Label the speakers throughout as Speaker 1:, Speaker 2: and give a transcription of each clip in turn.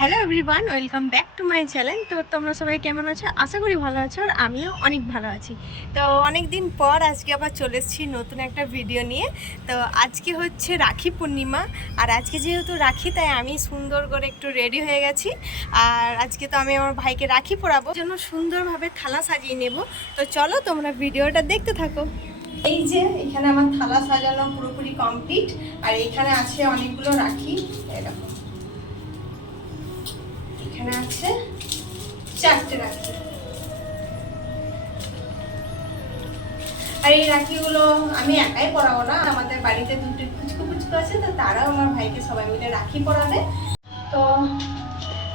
Speaker 1: Hello everyone welcome back to my channel তো তোমরা সবাই কেমন আছো? আশা করি ভালো আছো আর আমিও অনেক ভালো আছি। তো অনেক দিন পর আজকে আবার চলে এসেছি নতুন একটা ভিডিও নিয়ে। তো আজকে হচ্ছে রাখি পূর্ণিমা আর আজকে যেহেতু রাখি, তাই আমি সুন্দর করে একটু রেডি হয়ে গেছি। আর আজকে তো আমি আমার ভাইকে রাখি পরাবো জন্য সুন্দরভাবে থালা সাজিয়ে নেব। তো চলো তোমরা ভিডিওটা দেখতে থাকো। এই যে, এখানে আমার থালা সাজানো পুরোপুরি কমপ্লিট আর এখানে আছে অনেকগুলো রাখি। এরকম এখানে আছে চারটে রাখি। আর এই রাখিগুলো আমি একাই পরাবো না, আমাদের বাড়িতে দুটি ফুচকু ফুচকু আছে, তো তারাও আমার ভাইকে সবাই মিলে রাখি পরাবে। তো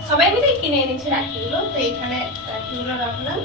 Speaker 1: সবাই মিলে কিনে এনেছে রাখিগুলো, তো এখানে রাখিগুলো রাখলাম।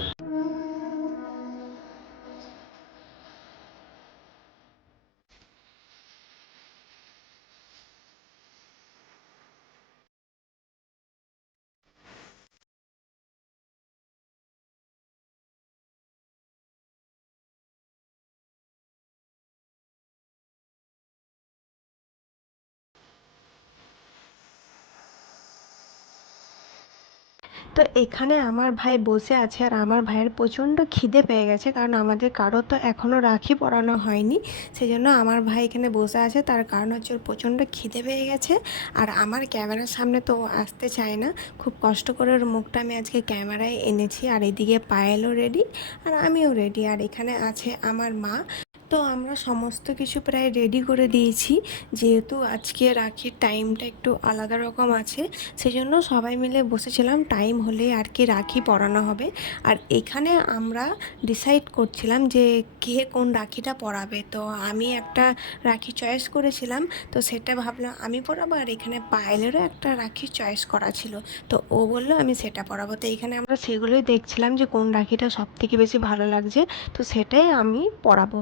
Speaker 1: তো এখানে আমার ভাই বসে আছে আর আমার ভাইয়ের প্রচণ্ড খিদে পেয়ে গেছে কারণ আমাদের কারও তো এখনও রাখি পরানো হয়নি। সেই জন্য আমার ভাই এখানে বসে আছে, তার কারণ হচ্ছে ওর প্রচণ্ড খিদে পেয়ে গেছে আর আমার ক্যামেরার সামনে তো আসতে চায় না। খুব কষ্ট করে ওর মুখটা আমি আজকে ক্যামেরায় এনেছি আর এদিকে পায়েলও রেডি আর আমিও রেডি আর এখানে আছে আমার মা। তো আমরা সমস্ত কিছু প্রায় রেডি করে দিয়েছি। যেহেতু আজকে রাখির টাইমটা একটু আলাদা রকম আছে সেই জন্য সবাই মিলে বসেছিলাম। টাইম হলে আর কি রাখি পরানো হবে। আর এখানে আমরা ডিসাইড করছিলাম যে কে কোন রাখিটা পরাবে তো আমি একটা রাখি চয়েস করেছিলাম, তো সেটা ভাবলাম আমি পরাবো আর এখানে পায়েলেরও একটা রাখি চয়েস করা ছিল। তো ও বলল আমি সেটা পরাবো তো এখানে আমরা সেগুলোই দেখছিলাম যে কোন রাখিটা সব থেকে বেশি ভালো লাগছে, তো সেটাই আমি পরাবো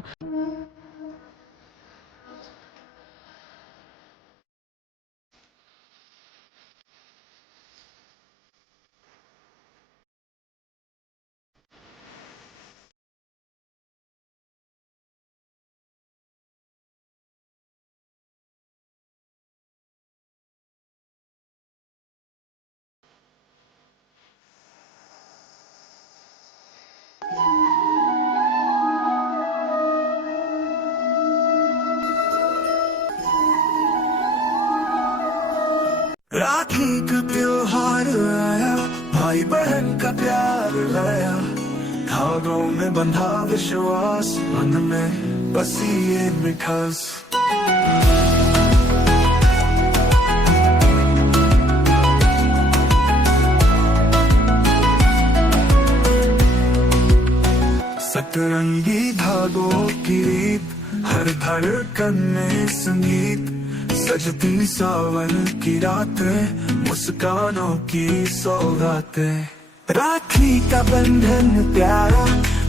Speaker 1: राखी का त्योहार आया, भाई बहन का प्यार लाया। धागों में बंधा विश्वास, मन में बसी ये मिठास। सतरंगी धागों की रीत, हर धड़कन में संगीत। सजती सावन की रातें, मुस्कानों की सौगातें। राखी का बंधन प्यारा,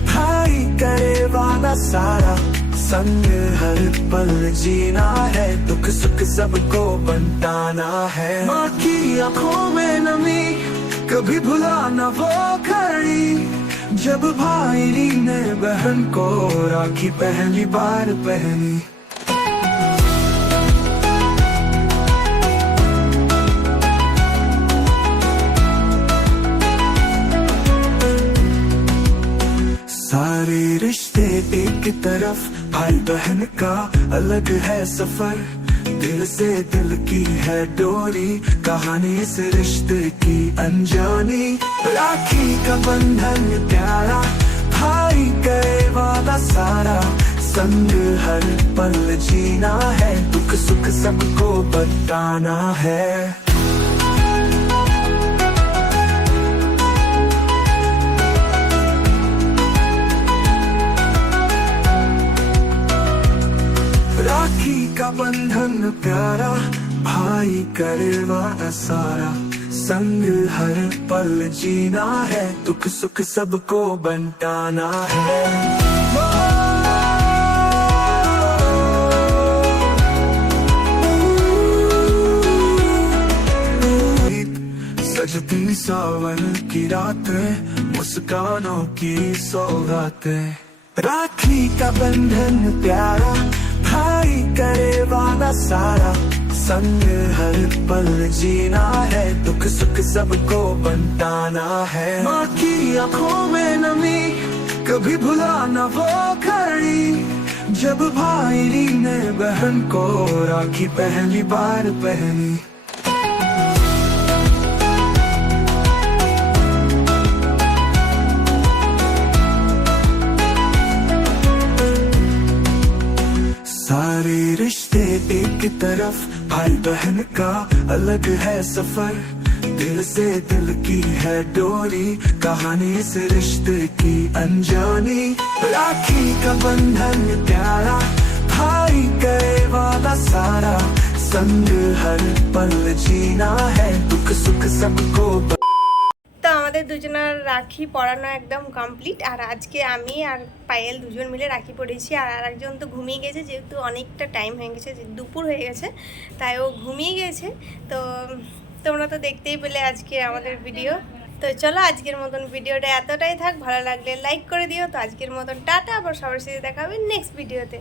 Speaker 1: भाई करे वाला सारा। संग हर पल जीना है, दुख सुख सबको बंटाना है। माँ की आँखों में नमी, कभी भुला न वो घड़ी जब भाई ने बहन को राखी पहली बार पहनी तरफ़ भाई बहन का अलग है सफ़र। दिल से दिल की है डोरी, कहानी इस रिश्ते की अनजानी। राखी का बंधन प्यारा, भाई गए वाला सारा। संग हर पल जीना है, दुख सुख सबको बताना है। का बंधन प्यारा, भाई करे सारा। संग हर पल जीना है, दुख सुख सबको बंटाना है। सजती सावन की रात मुस्कानों की सौगातें राखी का बंधन प्यारा भाई करे वादा सारा। संग हर पल जीना है, दुख सुख सबको बंटाना है। माँ की आँखों में नमी, कभी भुला न वो खड़ी जब भाई ने बहन को राखी पहली बार पहनी। सारे रिश्ते एक तरफ़, भाई बहन का अलग है सफ़र। दिल से दिल की है डोरी, कहानी इस रिश्ते की अनजानी। राखी का बंधन प्यारा, भाई गए वादा सारा। संग हर पल जीना है, दुख सुख सबको আমাদের দুজনের রাখি পরানো একদম কমপ্লিট আর আজকে আমি আর পায়েল দুজন মিলে রাখি পড়েছি আর আরেকজন তো ঘুমিয়ে গেছে, যেহেতু অনেকটা টাইম হয়ে গেছে দুপুর হয়ে গেছে, তাই ও ঘুমিয়ে গেছে। তো, তোমরা তো দেখতেই পেলে আজকে আমাদের ভিডিও তো চলো আজকের মতন ভিডিওটা এতটাই থাক। ভালো লাগলে লাইক করে দিও। তো আজকের মতন টাটা। আবার সবার সাথে দেখা হবে নেক্সট ভিডিওতে